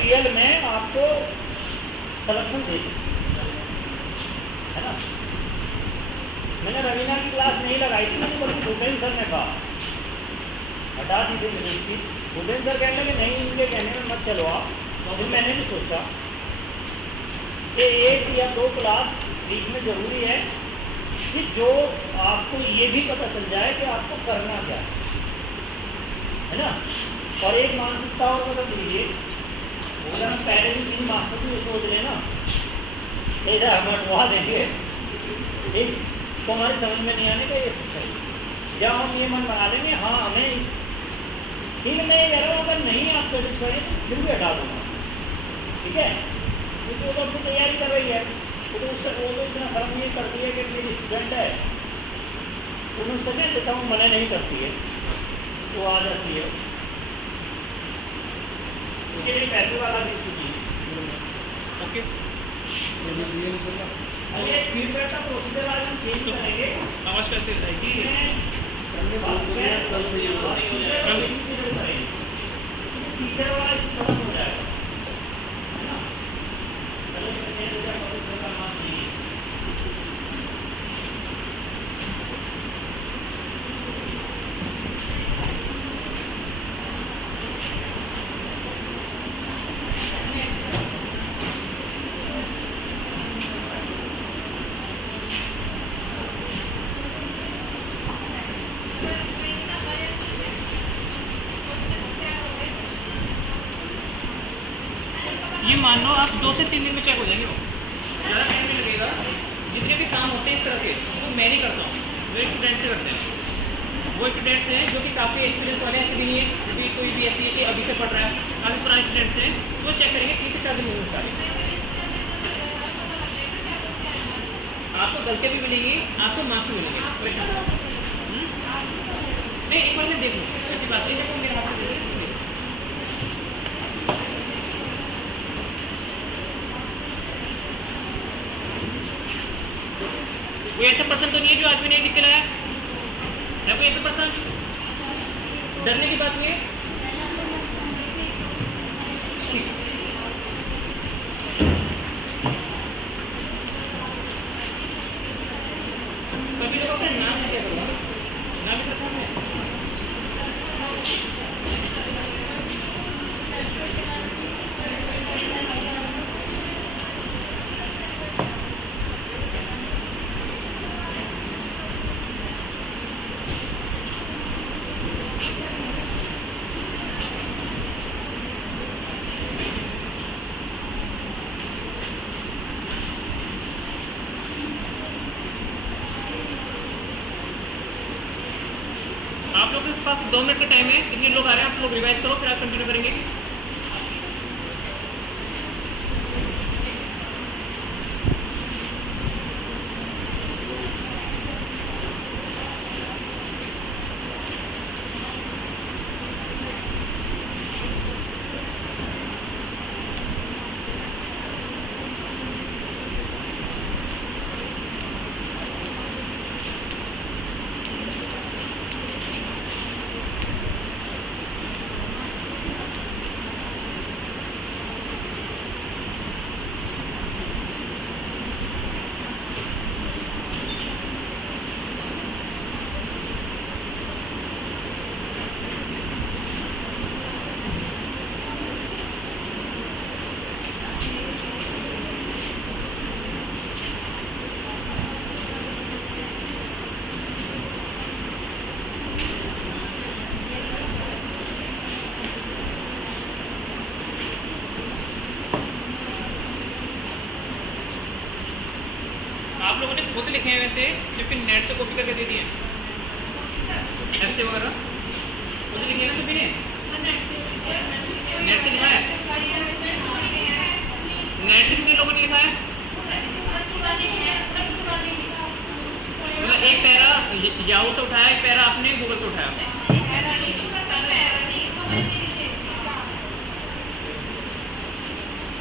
Real में आपको selection देगी, है ना। मैंने रवीना की क्लास नहीं लगाई थी, मैंने बल्कि भूपेंद्र सर ने कहा हटा दी थी यूनिवर्सिटी। भूपेंद्र सर कहने लगे नहीं, इनके कहने में मत चलो आप। तो फिर मैंने भी सोचा कि 1 या 2 क्लास बीच में ज़रूरी है कि जो आपको ये भी पता चल जाए कि आपको करना क्या है ना। और एक मानसिकता और बदल दीजिए, अगर हम पहले भी 3 मास्टर में सोच लेना इधर हम अटवा देंगे, ठीक, तो हमारी समझ में नहीं आने का ये शिक्षा है। जब हम ये मन बना लेंगे हाँ हमें इस फील्ड में कह रहा हूँ, अगर नहीं आप सेटिस्फाई तो फिर भी हटा दूँगा, ठीक है, क्योंकि वो तो तैयारी कर रही है, तो उससे वो तो इतना शर्म ये करती है कि मेरी स्टूडेंट है, तो मैं सजेस्ट देता हूँ, मना नहीं करती है, वो आ जाती है। उसके लिए पैसे वाला भी इशू ओके। अरे फीडबैक का प्रोसीजर आज हम चेंज करेंगे। आवाज कैसे आएगी? टीचर वाला इशू खत्म हो जाएगा। ये मान लो आप 2 से 3 दिन में चेक हो जाएंगे, वो ज़्यादा टाइम नहीं लगेगा। जितने भी काम होते हैं इस तरह के वो मैं नहीं करता हूँ, वो स्टूडेंट से करते हैं। वो स्टूडेंट्स हैं जो कि काफ़ी एक्सपीरियंस वाले, ऐसे भी नहीं है यदि कोई भी ऐसी है कि अभी से पढ़ रहा है, काफ़ी पुराने स्टूडेंट्स हैं, वो चेक करेंगे 3 से 4 दिन में सारे। आपको गलतियाँ भी मिलेंगी, आपको मार्क्स भी मिलेंगे, परेशान नहीं। एक बार मैं देख लूँ, ऐसी बात नहीं है, मेरे हाथ में दे कोई ऐसा पर्सन तो नहीं है जो आज भी नहीं लिख के लाया है? कोई ऐसा पर्सन? डरने की बात नहीं है। सभी लोगों का नाम क्या करूँगा? नाम लिख रखा है। आप लोगों के पास 2 मिनट का टाइम है, कितने लोग आ रहे हैं आप लोग रिवाइज करो, फिर आप कंटिन्यू करेंगे। आप लोगों ने खुद लिखे हैं वैसे, जो फिर नेट से कॉपी करके दे दिए ऐसे वगैरह खुद लिखे हैं सभी ने? नेट से लिखा है? नेट से कितने लोगों ने लिखा है? मतलब एक पैरा याहू से उठाया, एक पैरा आपने गूगल से उठाया।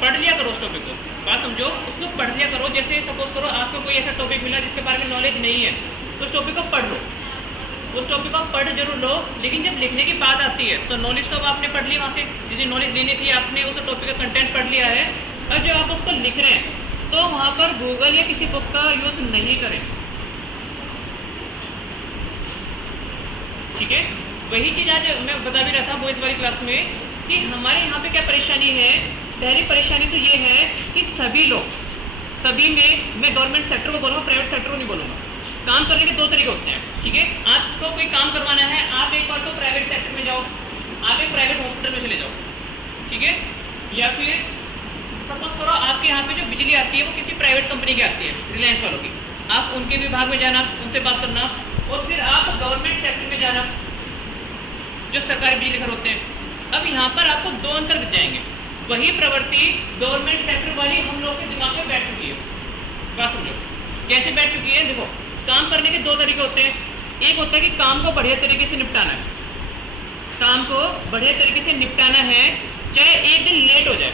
पढ़ लिया करो उस टॉपिक को, बात समझो, उसको पढ़ लिया करो। जैसे सपोज करो आपको कोई ऐसा टॉपिक मिला जिसके बारे में नॉलेज नहीं है, तो उस टॉपिक को पढ़ लो। उस टॉपिक को आप पढ़ जरूर लो, लेकिन जब लिखने की बात आती है तो नॉलेज तो अब आपने पढ़ ली, वहाँ से जितनी नॉलेज लेनी थी आपने उस टॉपिक का कंटेंट पढ़ लिया है, और जब आप उसको लिख रहे हैं तो वहाँ पर गूगल या किसी बुक का यूज़ नहीं करें, ठीक है। वही चीज़ आज मैं बता भी रहा था बॉयज़ वाली क्लास में कि हमारे यहाँ पे क्या परेशानी है। पहली परेशानी तो ये है कि सभी लोग, सभी में मैं गवर्नमेंट सेक्टर को बोलूँगा, प्राइवेट सेक्टर को नहीं बोलूँगा, काम करने के दो तरीके होते हैं, ठीक है। आपको कोई काम करवाना है, आप एक बार तो प्राइवेट सेक्टर में जाओ, आप एक प्राइवेट हॉस्पिटल में चले जाओ, ठीक है, या फिर सपोज करो आपके यहाँ पे जो बिजली आती है वो किसी प्राइवेट कंपनी की आती है, रिलायंस वालों की, आप उनके विभाग में जाना, उनसे बात करना, और फिर आप गवर्नमेंट सेक्टर में जाना, जो सरकारी बिजली घर होते हैं। अब यहाँ पर आपको दो अंतर दिख जाएंगे। वही प्रवृत्ति गवर्नमेंट सेक्टर वाली हम लोग के दिमाग में बैठ चुकी है। बात समझो कैसे बैठ चुकी है। देखो, काम करने के दो तरीके होते हैं। एक होता है कि काम को बढ़िया तरीके से निपटाना है, काम को बढ़िया तरीके से निपटाना है, चाहे एक दिन लेट हो जाए।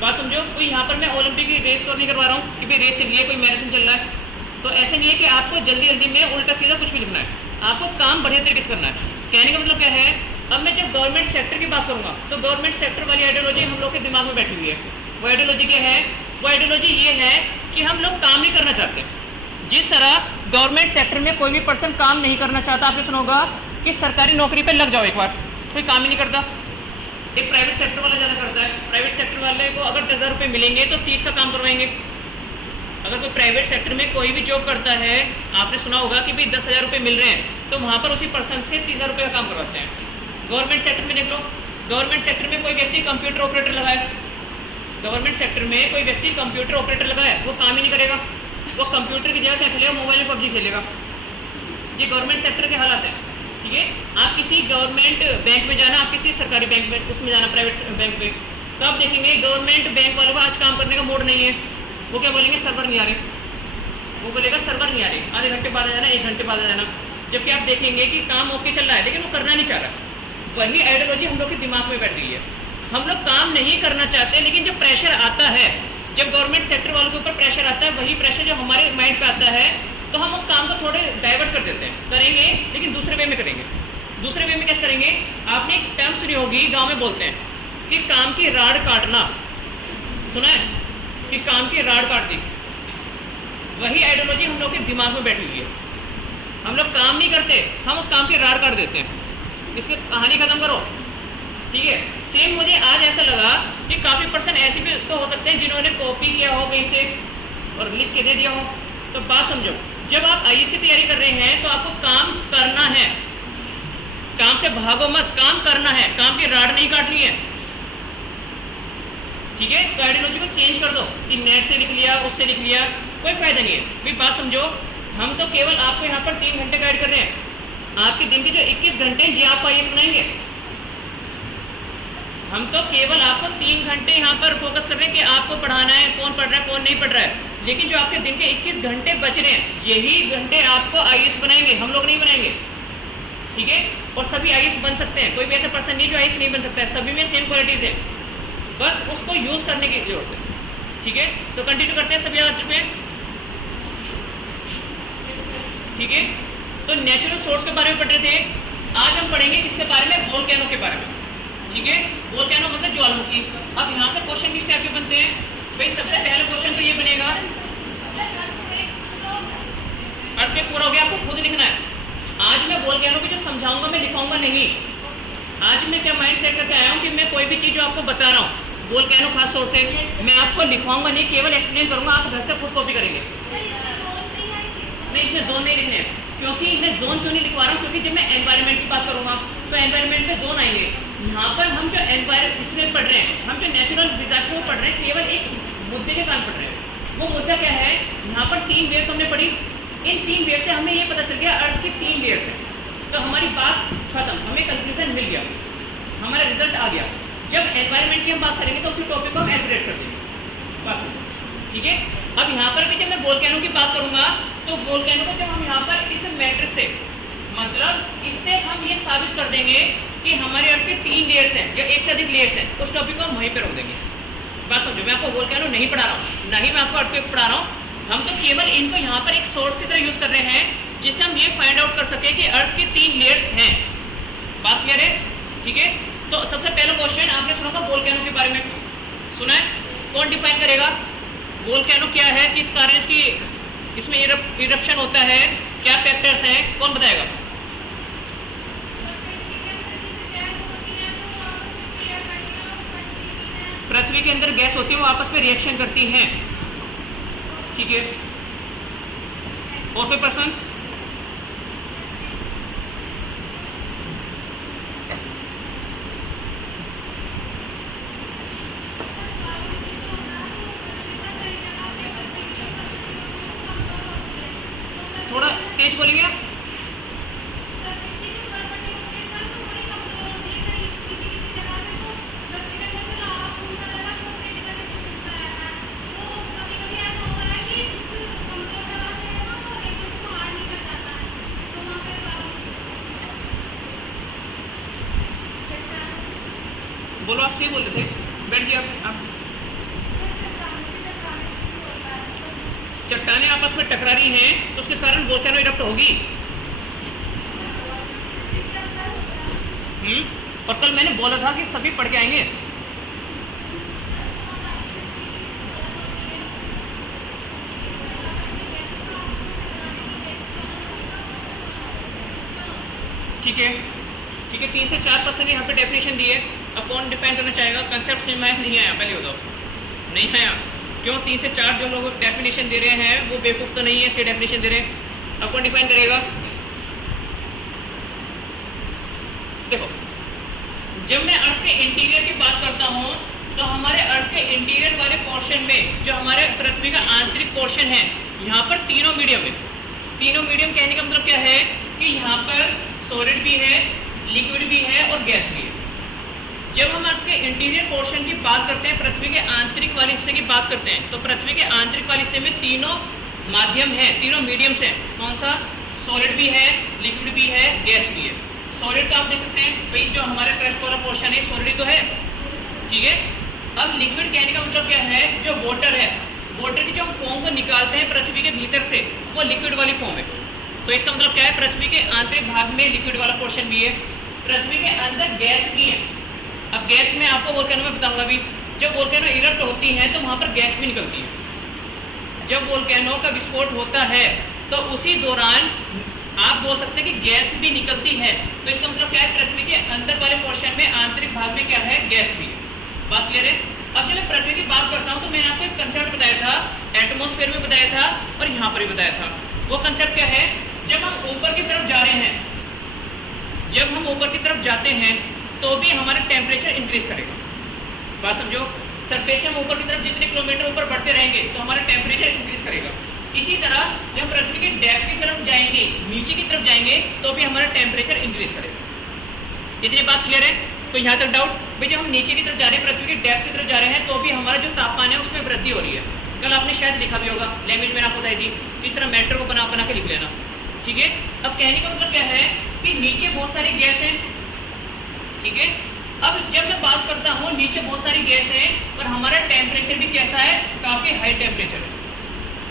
बात समझो, कोई यहाँ पर मैं ओलंपिक की रेस तो नहीं करवा रहा हूँ कि भाई रेस चल रही है, कोई मैराथन चल रहा है, तो ऐसा नहीं है कि आपको जल्दी जल्दी में उल्टा सीधा कुछ भी लिखना है, आपको काम बढ़िया तरीके से करना है। कहने का मतलब क्या है, अब मैं जब गवर्नमेंट सेक्टर की बात करूंगा तो गवर्नमेंट सेक्टर वाली आइडियोलॉजी हम लोग के दिमाग में बैठी हुई है। वो आइडियोलॉजी क्या है? वो आइडियोलॉजी ये है कि हम लोग काम नहीं करना चाहते। जिस तरह गवर्नमेंट सेक्टर में कोई भी पर्सन काम नहीं करना चाहता, आपने सुना होगा कि सरकारी नौकरी पे लग जाओ एक बार, कोई काम ही नहीं करता। एक प्राइवेट सेक्टर वाला ज़्यादा करता है। प्राइवेट सेक्टर वाले को अगर 10,000 रुपये मिलेंगे तो 30 का काम करवाएंगे। अगर कोई प्राइवेट सेक्टर में कोई भी जॉब करता है, आपने सुना होगा कि भाई 10,000 रुपये मिल रहे हैं, तो वहाँ पर उसी पर्सन से 30,000 रुपये का काम करवाते हैं। गवर्नमेंट सेक्टर में देख लो, गवर्नमेंट सेक्टर में कोई व्यक्ति कंप्यूटर ऑपरेटर लगाए, गवर्नमेंट सेक्टर में कोई व्यक्ति कंप्यूटर ऑपरेटर लगाए, वो काम ही नहीं करेगा, वो कंप्यूटर की जगह क्या खेलेगा, मोबाइल में पबजी खेलेगा। ये गवर्नमेंट सेक्टर के हालात हैं, ठीक है। आप किसी गवर्नमेंट बैंक में जाना, आप किसी सरकारी बैंक में उसमें जाना, प्राइवेट बैंक में, तो आप देखेंगे गवर्नमेंट बैंक वालों का आज काम करने का मूड नहीं है। वो क्या बोलेंगे, सर्वर नहीं आ रहे, वो बोलेगा सर्वर नहीं आ रहे, आधे घंटे बाद आ जाना, 1 घंटे बाद आ जाना। जबकि आप देखेंगे कि काम ओके चल रहा है, लेकिन वो करना नहीं चाह रहा। वही आइडियोलॉजी हम लोग के दिमाग में बैठ गई है। हम लोग काम नहीं करना चाहते, लेकिन जब प्रेशर आता है, जब गवर्नमेंट सेक्टर वालों के ऊपर प्रेशर आता है, वही प्रेशर जो हमारे माइंड पे आता है, तो हम उस काम को थोड़े डाइवर्ट कर देते हैं। करेंगे लेकिन दूसरे वे में करेंगे। दूसरे वे में कैसे करेंगे? आपने एक टर्म सुनी होगी, गाँव में बोलते हैं कि काम की राड़ काटना, सुना है कि काम की राड़ काट दी। वही आइडियोलॉजी हम लोग के दिमाग में बैठी हुई है। हम लोग काम नहीं करते, हम उस काम की राड़ काट देते हैं। इसकी कहानी खत्म करो, ठीक है। सेम मुझे आज ऐसा लगा कि काफ़ी पर्सन ऐसे भी तो हो सकते हैं जिन्होंने कॉपी किया हो कहीं से और लिख के दे दिया हो। तो बात समझो, जब आप आईएएस की तैयारी कर रहे हैं तो आपको काम करना है, काम से भागो मत, काम करना है, काम की राड़ नहीं काटनी है, ठीक है। तो आइडियोलॉजी को चेंज कर दो कि नेट से लिख लिया, उससे लिख लिया, कोई फायदा नहीं है भाई। बात समझो, हम तो केवल आपको यहाँ पर 3 घंटे गाइड कर रहे हैं। आपके दिन के जो 21 घंटे ये आप आईएएस बनाएंगे। हम तो केवल आपको 3 घंटे यहाँ पर फोकस कर रहे हैं कि आपको पढ़ाना है, कौन पढ़ रहा है कौन नहीं पढ़ रहा है। लेकिन जो आपके दिन के 21 घंटे बच रहे हैं, यही घंटे आपको आईएएस बनाएंगे, हम लोग नहीं बनाएंगे, ठीक है। और सभी आईएएस बन सकते हैं, कोई भी ऐसा पर्सन नहीं जो आईएएस नहीं बन सकता है। सभी में सेम क्वालिटीज है, बस उसको यूज करने की जरूरत है, ठीक है। तो कंटिन्यू करते हैं सभी आज में, ठीक है। तो नेचुरल सोर्स के बारे में पढ़ रहे थे, आज हम पढ़ेंगे किसके बारे में, वोल्केनो के बारे में, ठीक है। वोल्केनो मतलब ज्वालामुखी। अब यहाँ से क्वेश्चन किस टाइप के बनते हैं भाई? सबसे पहले क्वेश्चन तो ये बनेगा, अर्थ में पूरा हो गया, आपको खुद लिखना है। आज मैं वोल्केनो की जो समझाऊंगा मैं लिखाऊंगा नहीं। आज मैं क्या माइंड सेट करके आया हूँ कि मैं कोई भी चीज जो आपको बता रहा हूँ वोल्केनो खास तौर से, मैं आपको लिखवाऊंगा नहीं, केवल एक्सप्लेन करूंगा, आप घर से खुद कॉपी करेंगे। नहीं, इसमें जोन नहीं लिखने हैं। क्योंकि मैं जोन क्यों नहीं लिखवा रहा हूँ? क्योंकि जब मैं एनवायरनमेंट की बात करूंगा तो एनवायरनमेंट में जोन आएंगे। यहाँ पर हम जो एनवायरनमेंट इसलिए पढ़ रहे हैं, हम जो नेचुरल डिजास्टर को पढ़ रहे हैं, केवल एक मुद्दे के कारण पढ़ रहे हैं। वो मुद्दा क्या है? यहाँ पर 3 वेव्स हमने पढ़ी। इन 3 वेव्स से हमें ये पता चल गया अर्थ की 3 वेव्स है। तो हमारी बात खत्म, हमें कंक्लूजन मिल गया, हमारा रिजल्ट आ गया। जब एनवायरनमेंट की हम बात करेंगे तो उसी टॉपिक को हम एलिब्रेट कर देंगे, बस, ठीक है। अब यहाँ पर भी जब मैं वोल्केनो की बात करूंगा तो वोल्केनो को जब हम यहाँ पर इस मैटर से, मतलब इससे हम ये साबित कर देंगे कि हमारे अर्थ के 3 लेयर्स हैं या 1 से अधिक लेयर्स हैं, उस टॉपिक को हम वहीं पर रोक देंगे। बात समझो, मैं आपको वोल्केनो नहीं पढ़ा रहा हूँ, ना ही मैं आपको अर्थ पढ़ा रहा हूँ। हम तो केवल इनको यहाँ पर एक सोर्स की तरह यूज कर रहे हैं। जिससे हम ये फाइंड आउट कर सके कि अर्थ के 3 लेयर्स हैं। बात क्लियर है? ठीक है, तो सबसे पहला क्वेश्चन आपने सुना था वोल्केनो के बारे में, सुना है? कौन डिफाइन करेगा वोल्केनो क्या है, किस कारण इसमें इरप्शन होता है, क्या फैक्टर्स हैं, कौन बताएगा? पृथ्वी के अंदर गैस होती है, वो आपस में रिएक्शन करती हैं। ठीक है, और कोई प्रश्न? थोड़ा तेज बोलेंगे आप? बोलो, आप सही बोल रहे थे, बैठ गया आप। चट्टानें आपस में टकरा रही हैं तो उसके कारण वोल्केनो इरप्ट होगी। और कल मैंने बोला था कि सभी पढ़ के आएंगे। ठीक है, ठीक है, 3 से 4% यहाँ पे डेफिनेशन दी है। अब कौन डिफाइन करना चाहेगा? कंसेप्ट समझ में नहीं आया? पहले बताओ, नहीं आया क्यों? 3 से 4 जो लोग डेफिनेशन दे रहे हैं वो बेवकूफ़ तो नहीं है, से डेफिनेशन दे रहे हैं। अब कौन डिफाइन करेगा? देखो, जब मैं अर्थ के इंटीरियर की बात करता हूँ तो हमारे अर्थ के इंटीरियर वाले पोर्शन में जो हमारे पृथ्वी का आंतरिक पोर्शन है, यहाँ पर तीनों मीडियम है। तीनों मीडियम कहने का मतलब क्या है कि यहाँ पर सॉलिड भी है, लिक्विड भी है और गैस भी है। जब हम आपके इंटीरियर पोर्शन की बात करते हैं, पृथ्वी के आंतरिक वाले हिस्से की बात करते हैं, तो पृथ्वी के आंतरिक वाले हिस्से में तीनों माध्यम है, तीनों मीडियम्स हैं। कौन सा? सॉलिड भी है, लिक्विड भी है, गैस भी है। सॉलिड तो आप देख सकते हैं भाई, जो हमारे क्रस्ट वाला पोर्शन है सॉलिड तो है, ठीक है। अब लिक्विड कहने का मतलब क्या है? जो वाटर है, वाटर की जो फॉर्म को निकालते हैं पृथ्वी के भीतर से, वो लिक्विड वाली फॉर्म है। तो इसका मतलब क्या है? पृथ्वी के आंतरिक भाग में लिक्विड वाला पोर्शन भी है, पृथ्वी के अंदर गैस भी है। अब गैस में आपको वोल्केनो में बताऊंगा भी, जब वोल्केनो इरप्ट होती है तो वहां पर गैस भी निकलती है। जब वोल्केनो का विस्फोट होता है तो उसी दौरान आप बोल सकते हैं कि गैस भी निकलती है। तो इसका मतलब क्या है? पृथ्वी के अंदर वाले पोर्शन में, आंतरिक भाग में क्या है? गैस भी है। बात क्लियर है? अब जब मैं पृथ्वी की बात करता हूँ तो मैंने आपको एक कंसेप्ट बताया था, एटमॉस्फेयर में बताया था और यहाँ पर भी बताया था। वो कंसेप्ट क्या है? जब हम ऊपर की तरफ जा रहे हैं, जब हम ऊपर की तरफ जाते हैं तो भी हमारा टेम्परेचर इंक्रीज करेगा। बात समझो, सरफेस से हम ऊपर की तरफ जितने किलोमीटर ऊपर बढ़ते रहेंगे तो हमारा टेम्परेचर इंक्रीज करेगा। इसी तरह जब पृथ्वी की डेप्थ की तरफ जाएंगे, नीचे की तरफ जाएंगे, तो भी हमारा टेम्परेचर इंक्रीज करेगा। इतनी बात क्लियर है? तो यहाँ तक डाउट? भाई जब हम नीचे की तरफ जा रहे हैं, पृथ्वी की डेप्थ की तरफ जा रहे हैं, तो भी हमारा जो तापमान है उसमें वृद्धि हो रही है। कल आपने शायद लिखा भी होगा, लैंग्वेज मैंने आपको बताई थी, इस तरह मैटर को बना बना के लिख लेना, ठीक है। अब कहने का मतलब क्या है कि नीचे बहुत सारी गैस है, ठीक है। अब जब मैं बात करता हूँ नीचे बहुत सारी गैस है और हमारा टेम्परेचर भी कैसा है? काफी हाई टेम्परेचर है,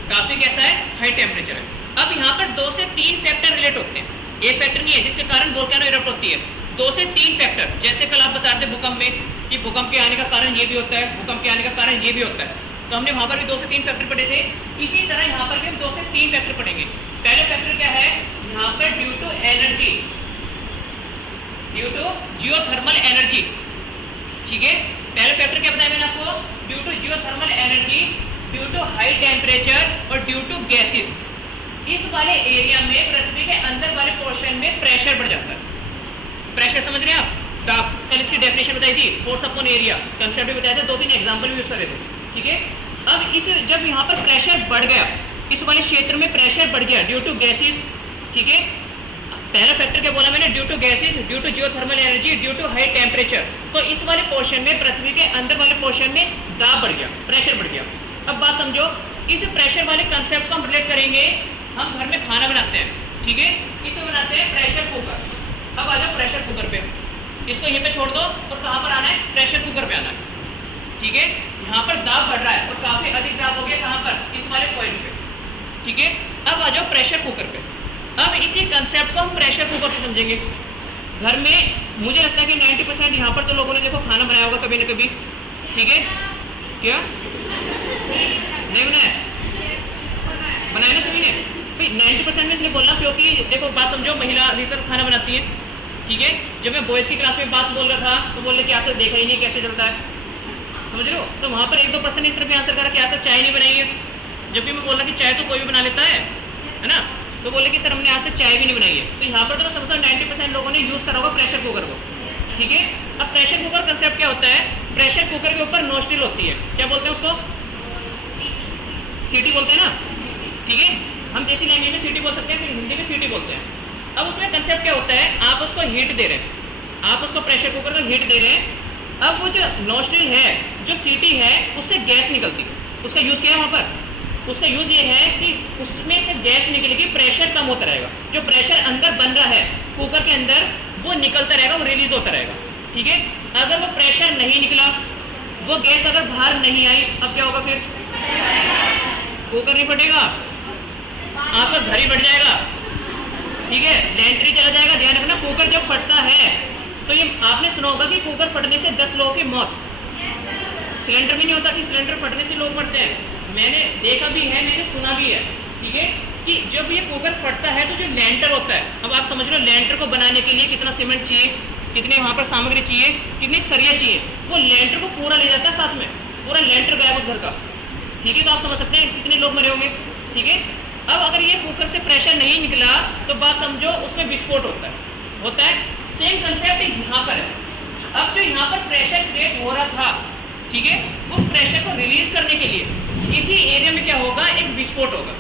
काफी कैसा है? हाई टेम्परेचर है। अब यहाँ पर 2 से 3 फैक्टर रिलेट होते हैं, एक फैक्टर नहीं है जिसके कारण वोल्केनो इरप्ट होती है। 2 से 3 फैक्टर, जैसे कल आप बता रहे थे भूकंप में कि भूकंप के आने का कारण ये भी होता है, भूकंप के आने का कारण ये भी होता है, तो हमने वहां पर भी 2 से 3 फैक्टर पढ़े थे। इसी तरह यहाँ पर भी हम 2 से 3 फैक्टर पढ़ेंगे। पहले फैक्टर क्या है? यहाँ पर due to energy, due to geothermal energy, ठीक है। पहले फैक्टर क्या बताया मैंने आपको? Due to geothermal energy, due to high temperature और ड्यू टू गैसेस। इस वाले एरिया में, पृथ्वी के अंदर वाले पोर्शन में प्रेशर बढ़ जाता है। प्रेशर समझ रहे हैं आप? कल इसकी डेफिनेशन बताई थी, फोर्स अपॉन एरिया, कंसेप्ट भी बताया था, 2-3 एग्जांपल भी यूज करे थे, ठीक है। अब इस जब यहाँ पर प्रेशर बढ़ गया, इस वाले क्षेत्र में प्रेशर बढ़ गया ड्यू टू गैसेस, ठीक है। पहला फैक्टर क्या बोला मैंने? Due to gases, due to geothermal energy, due to high temperature. तो इस वाले पोर्शन में, पृथ्वी के अंदर वाले पोर्शन में दाब बढ़ गया, प्रेशर बढ़ गया। अब बात समझो, इस प्रेशर वाले कंसेप्ट को हम रिलेट करेंगे, हम घर में खाना बनाते हैं, ठीक है, इसे बनाते हैं प्रेशर कुकर। अब आ जाओ प्रेशर कुकर पे, इसको यहीं पे छोड़ दो और कहाँ पर आना है? प्रेशर कुकर पे आना है, ठीक है। यहाँ पर दाब बढ़ रहा है और काफी अधिक दाब हो गया, कहाँ पर? इस वाले पॉइंट पे, ठीक है। अब आ जाओ प्रेशर कुकर पे। अब इसी कंसेप्ट को हम प्रेशर कुकर से समझेंगे। घर में मुझे लगता है कि 90% यहाँ पर तो लोगों ने देखो खाना बनाया होगा कभी ना कभी, ठीक है? क्या नहीं बनाया? बनाया ना सभी ने? भाई 90% में इसलिए बोलना क्योंकि देखो बात समझो, महिला अधिकतर खाना बनाती है, ठीक है? जब मैं बॉयज़ की क्लास में बात बोल रहा था तो बोले कि आप तो देखा ही नहीं कैसे चलता है, समझ रहे हो? तो वहाँ पर 1-2% इस तरफ भी आंसर करा कि आप तो चाय नहीं बनाई है। जब भी मैं बोल रहा कि चाय तो कोई भी बना लेता है ना, तो बोले कि सर हमने आज तक चाय भी नहीं बनाई है। तो यहाँ पर तो समझो 90% लोगों ने यूज़ करा होगा प्रेशर कुकर को, ठीक है? अब प्रेशर कुकर कंसेप्ट क्या होता है? प्रेशर कुकर के ऊपर नोस्ट्रिल होती है, क्या बोलते हैं उसको? सीटी बोलते हैं ना, ठीक है? हम देसी लैंग्वेज में सीटी बोल सकते हैं, फिर हिंदी में सीटी बोलते हैं। अब उसमें कंसेप्ट क्या होता है? आप उसको हीट दे रहे हैं, आप उसको प्रेशर कुकर को हीट दे रहे हैं। अब वो जो नोस्ट्रिल है, जो सीटी है, उससे गैस निकलती है। उसका यूज़ क्या है वहाँ पर? उसका यूज़ ये है कि उसमें से गैस निकलेगी, प्रेशर कम होता रहेगा। जो प्रेशर अंदर बन रहा है कुकर के अंदर, वो निकलता रहेगा, वो रिलीज होता रहेगा, ठीक है? अगर वो प्रेशर नहीं निकला, वो गैस अगर बाहर नहीं आई, अब क्या होगा फिर? कुकर नहीं फटेगा, आपका घर ही फट जाएगा, ठीक है? लेंट्री चला जाएगा। ध्यान रखना, कुकर जब फटता है तो ये आपने सुना होगा कि कुकर फटने से 10 लोगों की मौत। सिलेंडर भी नहीं होता कि सिलेंडर फटने से लोग मरते हैं, मैंने देखा भी है, मैंने सुना भी है, ठीक है? कि जब ये कुकर फटता है तो जो लेंटर होता है, अब आप समझ लो लेंटर को बनाने के लिए कितना सीमेंट चाहिए, कितने वहाँ पर सामग्री चाहिए, कितनी सरिया चाहिए, वो लेंटर को पूरा ले जाता है साथ में, पूरा लेंटर गया उस घर का, ठीक है? तो आप समझ सकते हैं कितने लोग मरे होंगे, ठीक है? अब अगर ये कुकर से प्रेशर नहीं निकला तो बात समझो उसमें विस्फोट होता है। सेम कंसेप्ट यहाँ पर है। अब जो यहाँ पर प्रेशर क्रिएट हो रहा था, ठीक है, उस प्रेशर को रिलीज करने के लिए इसी एरिया में क्या होगा? एक विस्फोट होगा।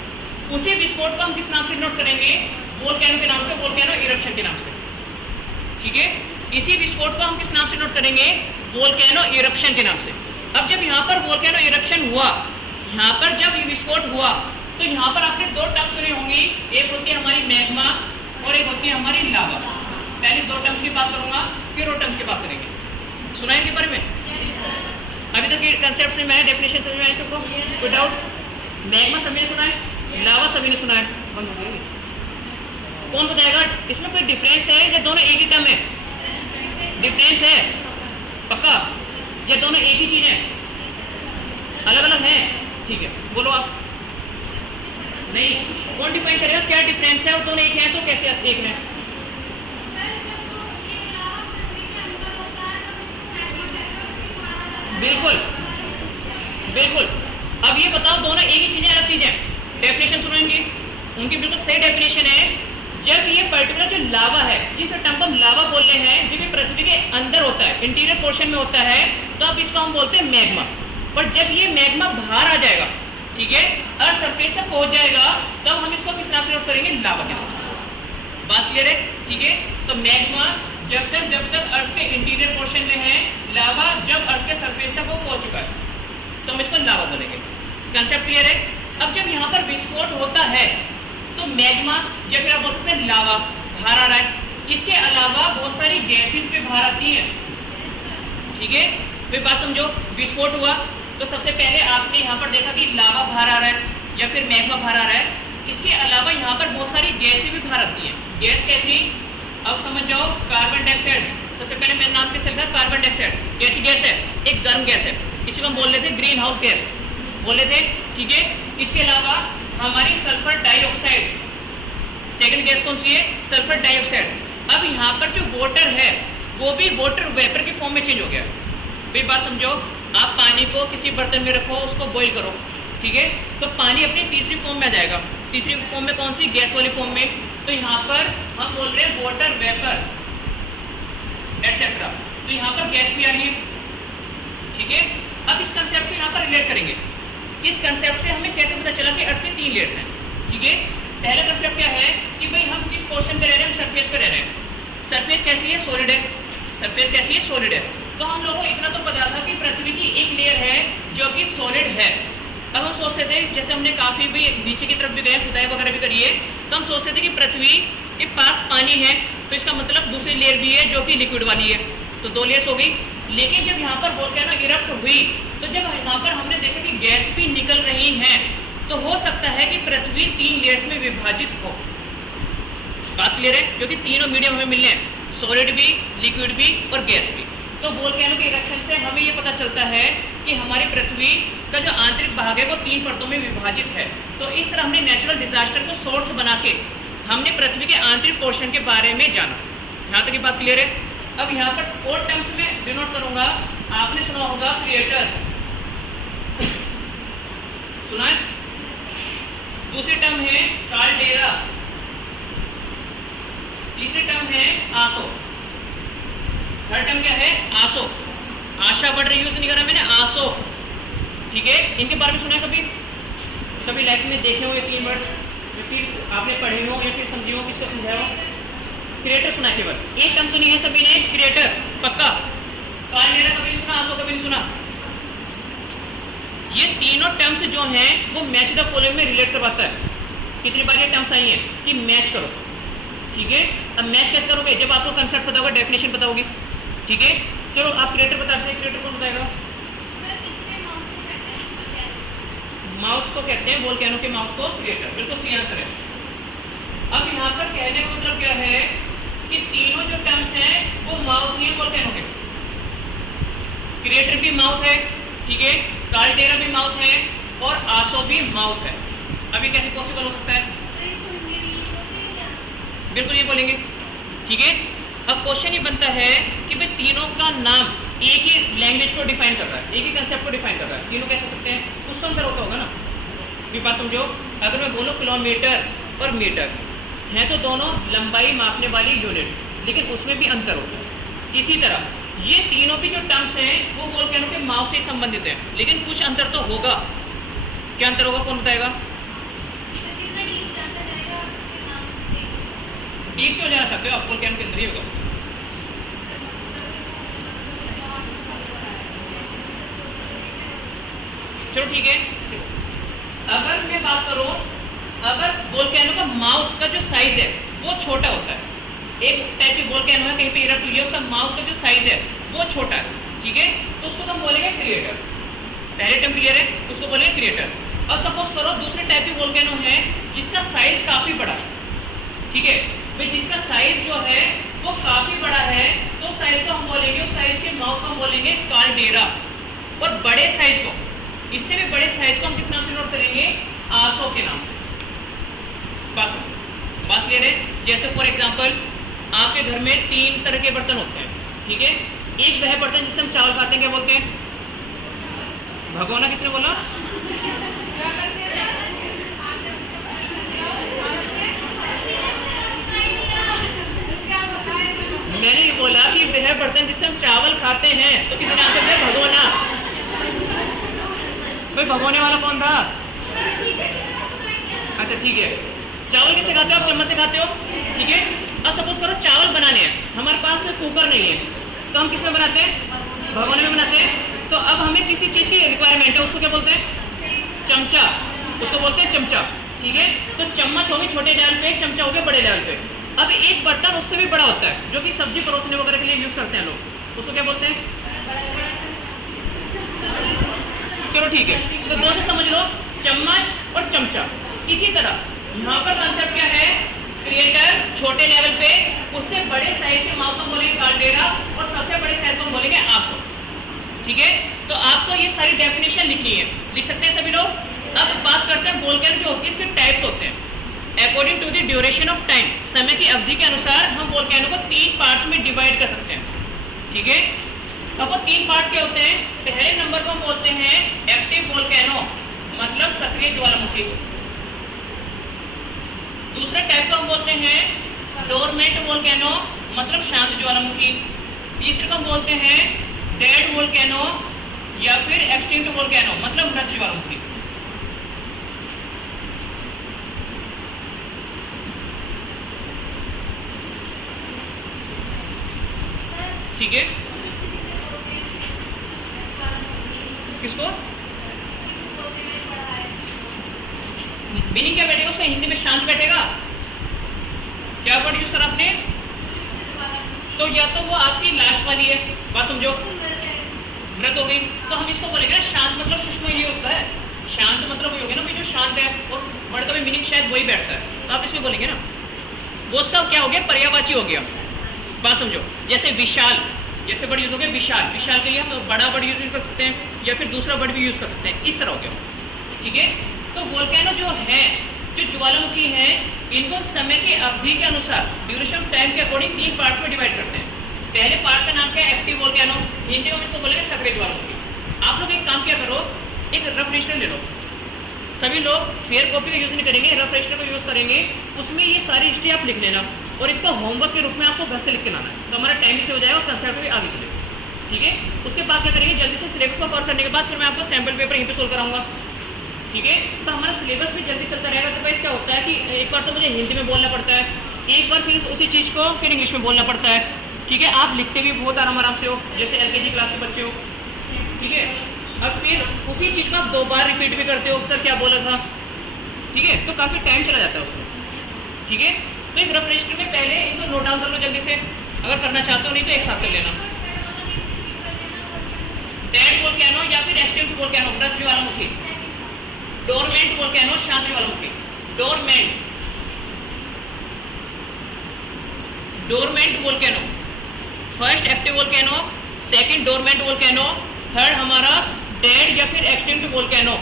उसी विस्फोट को हम किस नाम से नोट करेंगे? वोल्केनो के नाम से, वोल्केनो इरप्शन के नाम से, ठीक है? इसी विस्फोट को हम किस नाम से नोट करेंगे? वोल्केनो इरप्शन के नाम से। अब जब यहाँ पर वोल्केनो इरप्शन हुआ, यहाँ पर जब ये विस्फोट हुआ, तो यहाँ पर आपने 2 टर्म सुने होंगी, एक होती है हमारी मैग्मा और एक होती है हमारी लावा। पहले 2 टर्म्स की बात करूंगा, फिर वो टर्म्स की बात करेंगे। सुना है इनके बारे में? अभी तक ये कंसेप्ट में मैंने डेफिनेशन समझ में आई सबको? कोई डाउट? मैग्मा सभी ने सुना है, लावा सभी ने सुना है। कौन बताएगा इसमें कोई डिफरेंस है या दोनों एक ही टर्म है? डिफरेंस है पक्का, या दोनों एक ही चीज है? अलग अलग है, ठीक है, बोलो आप। नहीं, कौन डिफाइन करेगा क्या डिफरेंस है? और दोनों एक है तो कैसे एक है? बिल्कुल बिल्कुल। अब ये बताओ दोनों एक ही चीजें अलग चीजें? डेफिनेशन सुनेंगे, उनकी बिल्कुल सही डेफिनेशन है। जब ये पर्टिकुलर जो लावा है, जिस टर्म को हम लावा बोल रहे हैं, जब ये पृथ्वी के अंदर होता है, इंटीरियर पोर्शन में होता है, तो अब इसको हम बोलते हैं मैग्मा। पर जब ये मैग्मा बाहर आ जाएगा, ठीक है, अर्थ सरफेस तक पहुंच जाएगा, तब हम इसको किस नाम से नोट करेंगे? लावा के नाम से। बात क्लियर है? ठीक है, तो मैग्मा जब तक अर्थ के इंटीरियर पोर्शन में है, लावा जब अर्थ के सरफेस तक वो पहुंच चुका है, तो हम इसको लावा बोलेंगे। कंसेप्ट क्लियर है? अब जब यहाँ पर विस्फोट होता है तो मैग्मा या फिर आप बोल सकते हैं लावा बाहर आ रहा है। इसके अलावा बहुत सारी गैसेस भी बाहर आती हैं, ठीक है? फिर बात समझो, विस्फोट हुआ तो सबसे पहले आपने यहाँ पर देखा कि लावा बाहर आ रहा है या फिर मैग्मा बाहर आ रहा है। इसके अलावा यहाँ पर बहुत सारी गैसें भी बाहर आती हैं। गैस कैसी? अब समझ जाओ, कार्बन डाइऑक्साइड। सबसे पहले मेरे नाम पे चलता है कार्बन डाइऑक्साइड। कैसी गैस है? एक गर्म गैस है, इसी को हम बोल रहे थे ग्रीन हाउस गैस बोल रहे थे, ठीक है? इसके अलावा हमारी सल्फर डाइऑक्साइड, सेकंड गैस कौन सी है? Sulphur dioxide. अब यहाँ पर जो वाटर है वो भी वाटर वेपर के फॉर्म में चेंज हो गया। भाई बात समझो, आप पानी को किसी बर्तन में रखो, उसको बॉईल करो, ठीक है, तो पानी अपनी तीसरी फॉर्म में आ जाएगा। तीसरी फॉर्म में कौन सी? गैस वाली फॉर्म में। तो यहाँ पर हम बोल रहे हैं वाटर वेपर एटसेट्रा, तो यहाँ पर गैस भी आ रही है, ठीक है? अब इस कंसेप्ट को यहाँ पर रिलेट करेंगे। इस कंसेप्ट से हमें कैसे पता चला कि अर्थ के 3 लेयर्स हैं, ठीक है? पहला कंसेप्ट क्या है कि भाई हम किस पोर्शन पे रह रहे हैं? सरफेस पे रह रहे हैं। सरफेस कैसी है? सॉलिड है। सरफेस कैसी है? सॉलिड है। तो हम लोगों को इतना तो पता था कि पृथ्वी की एक लेयर है जो कि सॉलिड है। अब हम सोचते थे, जैसे हमने काफी भी नीचे की तरफ भी गए, खुदाई वगैरह भी करिए, तो हम सोचते थे कि पृथ्वी के पास पानी है, तो इसका मतलब दूसरी लेयर भी है जो कि लिक्विड वाली है, तो 2 लेयर्स हो गई। लेकिन जब यहाँ पर वोल्केनो इरप्ट हुई, तो जब यहाँ पर हमने देखा कि गैस भी निकल रही है, तो हो सकता है कि पृथ्वी 3 लेयर्स में विभाजित हो। बात क्लियर है? क्योंकि तीनों मीडियम हमें मिलने हैं, सॉलिड भी, लिक्विड भी और गैस भी। तो वोल्केनो के इरप्शन से हमें ये पता चलता है कि हमारी पृथ्वी का जो आंतरिक भाग है वो 3 परतों में विभाजित है। तो इस तरह हमने नेचुरल डिजास्टर को सोर्स बना के हमने पृथ्वी के आंतरिक पोर्शन के बारे में जाना। यहाँ तक ये बात क्लियर है? अब यहाँ पर और टर्म्स में डिनोट करूंगा। आपने सुना होगा क्रिएटर, सुना है? दूसरी टर्म है काल्डेरा, तीसरी टर्म है आसो, थर्ड टर्म क्या है? आसो। आशा वर्ड यूज नहीं करा मैंने, आसो। ठीक है, इनके बारे में सुना है कभी? कभी लाइफ में देखे हो ये 3 वर्ड, या फिर आपने पढ़े हो या फिर समझे हो, किसको समझाया हो? क्रिएटर सुना है केवल, एक टर्म सुनी है सभी ने, क्रिएटर पक्का। काल्डेरा कभी नहीं सुना, आसो कभी नहीं सुना। ये तीनों टर्म्स जो हैं वो मैच द फॉलोइंग में रिलेट करवाता है। कितनी बार ये टर्म्स आई हैं कि मैच करो, ठीक है? अब मैच कैसे करोगे? जब आपको कंसेप्ट पता होगा, डेफिनेशन पता होगी, ठीक है? चलो आप क्रिएटर बताते हैं, क्रिएटर कौन बताएगा? माउथ को कहते हैं, वोल्केनो के माउथ को क्रिएटर, बिल्कुल सही आंसर है। अब यहाँ पर कहने का मतलब क्या है कि तीनों जो टर्म्स हैं वो माउथ ही है वोल्केनो के। क्रिएटर भी माउथ है, ठीक है? काल्डेरा भी माउथ है और आसो भी माउथ है। अभी कैसे पॉसिबल हो सकता है? बिल्कुल ये बोलेंगे, ठीक है? अब क्वेश्चन ये बनता है कि भाई तीनों का नाम एक ही लैंग्वेज को डिफाइन कर रहा है, एक ही कंसेप्ट को डिफाइन कर रहा है, तीनों कैसे सकते हैं? कुछ तो अंतर होता होगा ना। ये बात समझो, अगर मैं बोलूँ किलोमीटर और मीटर हैं तो दोनों लंबाई मापने वाली यूनिट, लेकिन उसमें भी अंतर होता है। इसी तरह ये तीनों भी जो टर्म्स हैं वो वोल्केनो के माउथ से संबंधित हैं, लेकिन कुछ अंतर तो होगा। क्या अंतर होगा, कौन बताएगा? डीप क्यों जाना चाहते हो आप? वोल्केनो के अंदर ही होगा। चलो ठीक है, अगर मैं बात करूं, अगर वोल्केनो का माउथ का जो साइज है वो छोटा होता है, एक टाइप की वोल्केनो है, कहीं पे इरप्ट हुई है, उसका माउथ का जो साइज है वो छोटा है, ठीक है? तो उसको हम बोलेंगे क्रिएटर। पहले टर्म क्लियर है, उसको बोलेंगे क्रिएटर। और सपोज करो दूसरे टाइप की वोल्केनो है जिसका साइज काफी बड़ा, ठीक है? भाई जिसका साइज जो है वो काफी बड़ा है, तो साइज को हम बोलेंगे, उस साइज के माउथ को हम बोलेंगे काल्डेरा। और बड़े साइज को, इससे भी बड़े साइज को हम किस नाम से नोट करेंगे? आसो के नाम से। बात क्लियर है? जैसे फॉर एग्जांपल आपके घर में 3 तरह के बर्तन होते हैं, ठीक है? एक वह बर्तन जिससे हम चावल खाते हैं, क्या बोलते हैं? भगोना। किसने बोला? मैंने ये बोला कि वह बर्तन जिससे हम चावल खाते हैं, तो किसी ने आंसर दिया भगोना। भाई भगोने वाला कौन था? अच्छा ठीक है, चावल किससे खाते हो आप? चम्मच से खाते हो, ठीक है? अब सपोज करो चावल बनाने हैं, हमारे पास कुकर नहीं है, तो हम किस में बनाते हैं? भगोने में बनाते हैं। तो अब हमें किसी चीज़ की रिक्वायरमेंट है, उसको क्या बोलते हैं? चमचा। उसको बोलते हैं चमचा, ठीक है? तो चम्मच होगी छोटे लेवल पे, चमचा हो गया बड़े लेवल पे। अब एक बर्तन उससे भी बड़ा होता है जो कि सब्जी परोसने वगैरह के लिए यूज करते हैं लोग, उसको क्या बोलते हैं? चलो ठीक है, तो दो से समझ लो, चम्मच और चमचा। इसी तरह यहाँ पर कंसेप्ट क्या है? क्रिएटर छोटे लेवल पे, उससे बड़े साइज के माउथ को बोलेंगे काल्डेरा और सबसे बड़े साइज को बोलेंगे आसो, ठीक है? तो आपको ये सारी डेफिनेशन लिखनी है, लिख सकते हैं सभी लोग? अब बात करते हैं वोल्केनो जो होती है, इसके टाइप्स होते हैं according to the duration of time. समय की अवधि के अनुसार हम वोल्केनो को 3 पार्ट्स में डिवाइड कर सकते हैं, ठीक है? अब वो 3 पार्ट्स क्या होते हैं? पहले नंबर को हम बोलते हैं एक्टिव वोल्केनो, मतलब सक्रिय ज्वालामुखी। दूसरे टाइप को हम बोलते हैं डोरमेंट वोल्केनो, मतलब शांत ज्वालामुखी। तीसरे को हम बोलते हैं डेड वोल्केनो या फिर एक्सटिंक्ट वोल्केनो, मतलब मृत ज्वालामुखी। ठीक है, किसको? मीनिंग क्या बैठेगा उसका? हिंदी में शांत बैठेगा। क्या वर्ड यूज करा आपने? तो या तो वो आपकी लास्ट वाली है, बात समझो, मृत हो गई, तो हम इसको बोलेंगे ना शांत, मतलब सुषमा ये होता है। शांत मतलब वही हो गया ना, जो शांत है, और वर्ड का भी मीनिंग शायद वही बैठता है, तो आप इसमें बोलेंगे ना। वो उसका क्या हो गया, पर्यायवाची हो गया। बात समझो, जैसे विशाल, जैसे वर्ड यूज हो गया विशाल, विशाल के लिए हम बड़ा वर्ड यूज कर सकते हैं या फिर दूसरा वर्ड भी यूज कर सकते हैं, इस तरह हो गया। ठीक है, तो वोल्केनो जो है, जो ज्वालामुखी है, इनको समय की अवधि के अनुसार ड्यूरेशन टाइम के अकॉर्डिंग 3 पार्ट में डिवाइड करते हैं। पहले पार्ट का नाम क्या है, एक्टिव वोल्केनो, हिंदी में इसको बोलेंगे सक्रिय ज्वालामुखी। आप लोग एक काम क्या करो, एक रफ रजिस्टर ले लो, सभी लोग फेयर कॉपी का यूज नहीं करेंगे, रफ रजिस्टर का यूज करेंगे, उसमें ये सारी हिस्ट्री आप लिख लेना और इसका होमवर्क के रूप में आपको घर से लिख के लाना है, तो हमारा टाइम से हो जाएगा और कंसेप्ट भी आगे चलेगा। ठीक है, उसके बाद क्या करेंगे, जल्दी से सिलेबस को कवर करने के बाद फिर मैं आपको सैम्पल पेपर यहीं पे सोल्व कराऊंगा। ठीक है, तो हमारा सिलेबस भी जल्दी चलता रहेगा। तो भाई क्या होता है कि एक बार तो मुझे हिंदी में बोलना पड़ता है, एक बार फिर उसी चीज़ को फिर इंग्लिश में बोलना पड़ता है। ठीक है, आप लिखते भी बहुत आराम से हो, जैसे LKG क्लास के बच्चे हो। ठीक है, अब फिर उसी चीज़ को आप 2 बार रिपीट भी करते हो, सर क्या बोला था। ठीक है, तो काफ़ी टाइम चला जाता है उसमें। ठीक है, तो एक रफ रजिस्टर में पहले इनको नोट डाउन कर लो जल्दी से, अगर करना चाहते हो, नहीं तो एक साथ कर लेना। डेड वोल्केनो या फिर एक्सटिंक्ट वोल्केनो, मृत ज्वालामुखी। डोरमेंट वोल्केनो, शांत ज्वालामुखी। Dormant, dormant volcano, first active volcano, second dormant volcano, third हमारा डेड या फिर एक्सटिंक्ट वोल्केनो।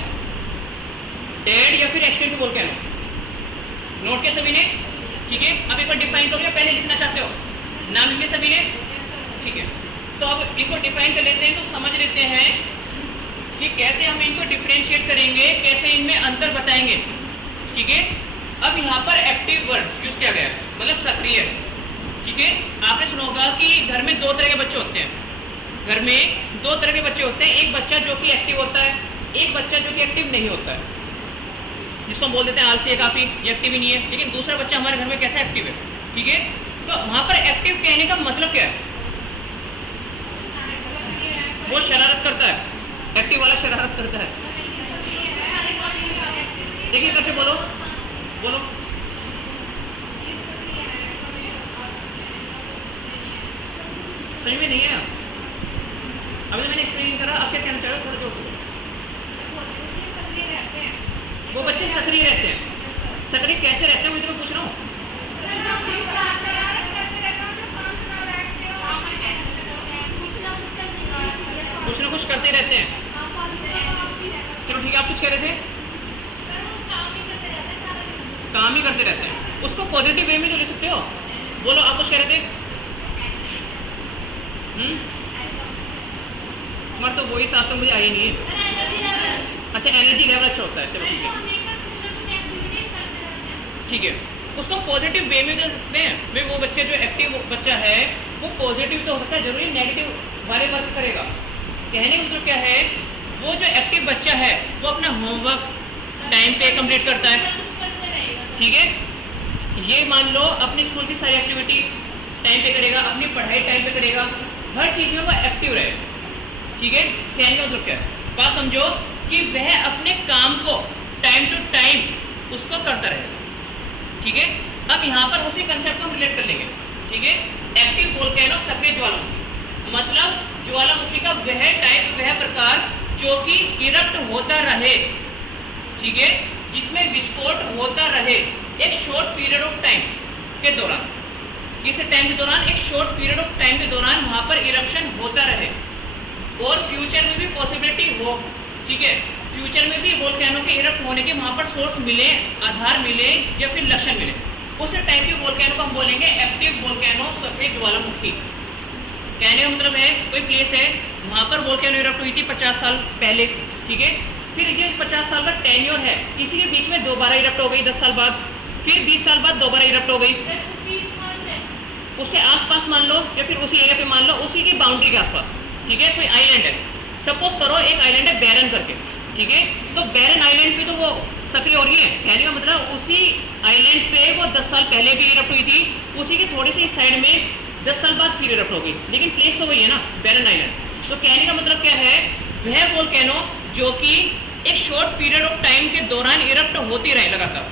डेड या फिर एक्सटिंक्ट वोल्केनो, नोट किया सभी ने। ठीक है, अब एक बार डिफाइन कर लिया, पहले लिखना चाहते हो, नाम लिखे सभी ने। ठीक है, तो अब इनको डिफाइन कर लेते हैं, तो समझ लेते हैं कि कैसे हम इनको डिफरेंशिएट करेंगे, कैसे इनमें अंतर बताएंगे। ठीक है, अब यहाँ पर एक्टिव वर्ड यूज किया गया है, मतलब सक्रिय। ठीक है, आपने सुना होगा कि घर में 2 तरह के बच्चे होते हैं। घर में 2 तरह के बच्चे होते हैं, एक बच्चा जो कि एक्टिव होता है, एक बच्चा जो कि एक्टिव नहीं होता है, जिसको हम बोल देते हैं आलसी है काफी, एक्टिव ही नहीं है। लेकिन दूसरा बच्चा हमारे घर में कैसा एक्टिव है। ठीक है, तो वहां पर एक्टिव कहने का मतलब क्या है, वो शरारत करता है, एक्टिव वाला शरारत करता है। देखिए करके बोलो, बोलो। सही में नहीं है, अभी तो मैंने एक्सप्लेन करा, आप क्या कहना चाह रहे हो, थोड़ा जोर से। वो बच्चे सक्रिय रहते हैं, सक्रिय कैसे रहते हैं वो इधर पूछ रहा हूँ। कुछ ना कुछ करते रहते हैं। चलो ठीक है, आप कुछ कह रहे थे, काम ही करते रहते हैं, उसको पॉजिटिव वे में तो ले सकते हो। बोलो, आप कुछ कह रहे थे। मगर तो वही साथ तो मुझे आई नहीं है। अच्छा, एनर्जी लेवल अच्छा होता है, चलो ठीक है। ठीक है, उसको पॉजिटिव वे में दे सकते हैं। वे वो बच्चे जो एक्टिव बच्चा है वो पॉजिटिव तो हो सकता है, जरूरी नेगेटिव वाले वर्क करेगा। कहने का मतलब क्या है, वो जो एक्टिव बच्चा है वो अपना होमवर्क टाइम पे कंप्लीट करता है। ठीक है, ये मान लो अपनी स्कूल की सारी एक्टिविटी टाइम पे करेगा, अपनी पढ़ाई टाइम पे करेगा, हर चीज में वो एक्टिव रहे। ठीक है, कहने का मतलब क्या है, बात समझो कि वह अपने काम को टाइम टू टाइम उसको करता रहेगा। ठीक है, अब यहाँ पर उसी कंसेप्ट को हम रिलेट कर लेंगे। ठीक है, एक्टिव वोल्केनो, सक्रिय ज्वालामुखी, मतलब ज्वालामुखी का वह टाइप, वह प्रकार जो कि इरप्ट होता रहे। ठीक है, जिसमें विस्फोट होता रहे एक शॉर्ट पीरियड ऑफ टाइम के दौरान, इस टाइम के दौरान, एक शॉर्ट पीरियड ऑफ टाइम के दौरान वहां पर इरप्शन होता रहे और फ्यूचर में भी पॉसिबिलिटी हो। ठीक है, फ्यूचर में भी वोल्केनो के इरप्ट होने के वहां पर सोर्स मिले, आधार मिले या फिर लक्षण मिले, उस टाइप के वोल्केनो को हम बोलेंगे एक्टिव वोल्केनो, सक्रिय ज्वालामुखी। कहने का मतलब है कोई प्लेस है वहां पर वोल्केनो इरप्ट हुई थी 50 साल पहले। ठीक है, फिर ये 50 साल का टेन्योर है, इसी के बीच में दोबारा इरप्ट हो गई 10 साल बाद, फिर 20 साल बाद दोबारा इरप्ट हो गई, उसके आसपास मान लो या फिर उसी एरिया पे मान लो, उसी की बाउंड्री के आसपास। ठीक है, कोई आइलैंड है, सपोज करो एक आइलैंड है बैरन करके। ठीक है, तो बैरन आइलैंड पे तो वो सक्रिय हो रही है, कहने का मतलब उसी आइलैंड पे वो 10 साल पहले भी इरप्ट हुई थी, उसी के थोड़ी सी साइड में 10 साल बाद फिर इरप्ट होगी, लेकिन प्लेस तो वही है ना, बैरन आइलैंड। तो कहने का मतलब क्या है, वह वोल्केनो जो कि एक शॉर्ट पीरियड ऑफ टाइम के दौरान इरप्ट होती रहे लगातार,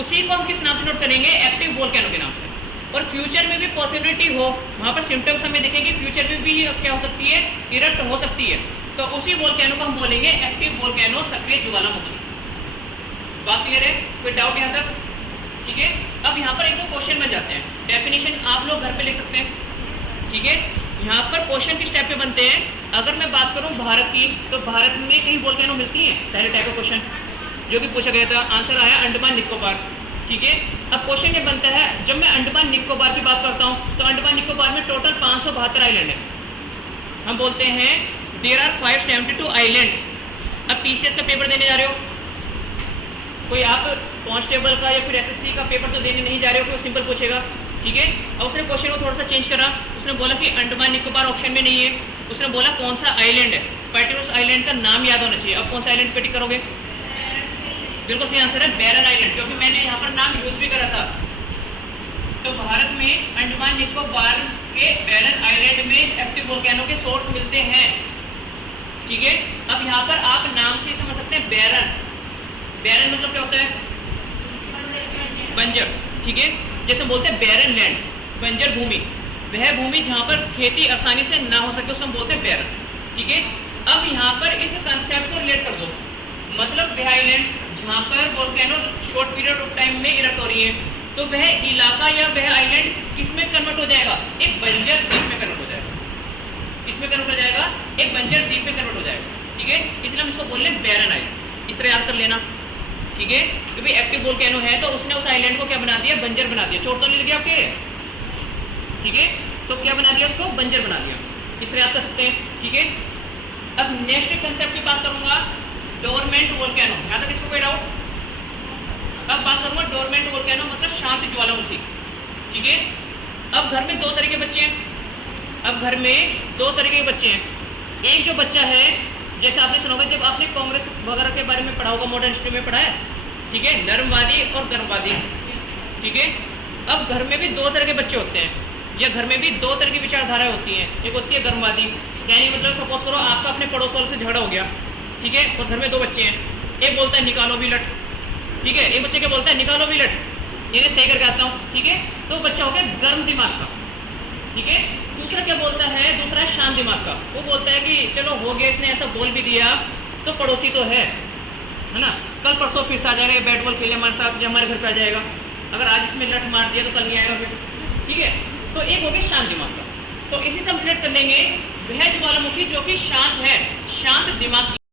उसी को हम किस नाम से नोट करेंगे, एक्टिव वोल्केनो के नाम से। और फ्यूचर में भी पॉसिबिलिटी हो, वहां पर सिम्टम्स हमें देखेंगे, फ्यूचर में भी क्या हो सकती है, इरप्ट हो सकती है, तो उसी वोल्केनो को हम बोलेंगे एक्टिव वोल्केनो, सक्रिय ज्वालामुखी। बात क्लियर है, कोई डाउट यहाँ तक? ठीक है। अब यहाँ पर एक दो क्वेश्चन बन जाते हैं, डेफिनेशन आप लोग घर पे लिख सकते हैं। ठीक है, यहाँ पर क्वेश्चन किस टाइप के बनते हैं, अगर मैं बात करूँ भारत की, तो भारत में कहीं वोल्केनो मिलती है, पहले टाइप का क्वेश्चन जो कि पूछा गया था, आंसर आया अंडमान निकोबार। ठीक है, अब क्वेश्चन ये बनता है, जब मैं अंडमान निकोबार की बात करता हूँ तो अंडमान निकोबार में टोटल 572 आइलैंड है। हम बोलते हैं देयर आर 572 आइलैंड्स। अब पीसीएस का पेपर देने जा रहे हो, कोई आप कांस्टेबल का या फिर एसएससी का पेपर तो देने नहीं जा रहे हो, कोई सिंपल पूछेगा। ठीक है, अब उसने क्वेश्चन को थोड़ा सा चेंज करा, उसने बोला कि अंडमान निकोबार ऑप्शन में नहीं है, उसने बोला कौन सा आइलैंड है, पर्टिकुलर आइलैंड का नाम याद होना चाहिए। अब कौन सा आइलैंड पे टिक करोगे, बिल्कुल सही आंसर है बैरन आइलैंड, क्योंकि मैंने यहाँ पर नाम यूज भी करा था। तो भारत में अंडमान निकोबार के बैरन आइलैंड में एक्टिव वोल्केनो के सोर्स मिलते हैं। ठीक है, अब यहाँ पर आप नाम से समझ सकते हैं बैरन, बैरन मतलब क्या होता है, बंजर। ठीक है, जैसे बोलते हैं बैरन लैंड, बंजर भूमि, वह भूमि जहाँ पर खेती आसानी से ना हो सके उसको हम बोलते हैं बैरन। ठीक है, अब यहाँ पर इस कंसेप्ट को रिलेट कर दो, मतलब वह आइलैंड जहाँ पर volcano short period of time में इरप्ट हो रही है, तो वह इलाका या वह आइलैंड किसमें कन्वर्ट हो जाएगा, एक बंजर द्वीप में कन्वर्ट हो जाएगा। किसमें कन्वर्ट हो जाएगा, एक बंजर द्वीप में कन्वर्ट हो जाएगा। ठीक है, इसलिए हम इसको बोल रहे हैं बैरन आइलैंड, इस तरह याद कर लेना। ठीक है, क्योंकि एक्टिव वोल्केनो है तो उसने उस आइलैंड को क्या बना दिया, बंजर बना दिया। चोट तो नहीं लगी आपके, ठीक है, तो क्या बना दिया, उसको बंजर बना दिया, इस तरह याद कर सकते हैं। ठीक है, अब नेक्स्ट कंसेप्ट की बात करूंगा, डोरमेंट वोल्केनो। यहाँ तक इसको कोई डाउट? अब बात करूंगा डोरमेंट वोल्केनो मतलब शांत ज्वालामुखी। ठीक है, अब घर में दो तरह के बच्चे हैं, अब घर में दो तरह के बच्चे हैं। एक जो बच्चा है, जैसे आपने सुना होगा, जब आपने कांग्रेस वगैरह के बारे में पढ़ा होगा, मॉडर्न हिस्ट्री में पढ़ा है। ठीक है, नरमवादी और गर्मवादी। ठीक है, अब घर में भी दो तरह के बच्चे होते हैं, या घर में भी दो तरह की विचारधाराएं होती हैं। एक होती है गर्मवादी, यानी मतलब सपोज करो आपका अपने पड़ोस वाले से झगड़ा हो गया, ठीक है, और घर में दो बच्चे हैं, एक बोलता है निकालो भी लट, ठीक है, एक बच्चे क्या बोलता है निकालो भी लट, इन्हें सही करके आता हूँ। ठीक है, तो बच्चा हो गया गर्म दिमाग का। ठीक है, दूसरा क्या बोलता है, दूसरा है शांत दिमाग का, वो बोलता है कि चलो हो गया, इसने ऐसा बोल भी दिया तो पड़ोसी तो है ना, कल परसों फिर से आ जाएगा, बैट बॉल खेले हमारे साथ, हमारे घर पे आ जाएगा, अगर आज इसमें लट मार दिया तो कल नहीं आएगा फिर। ठीक है, तो एक हो गया शांत दिमाग का, तो इसी से हम रिलेट कर लेंगे वह ज्वालामुखी जो कि शांत है, शांत दिमाग की।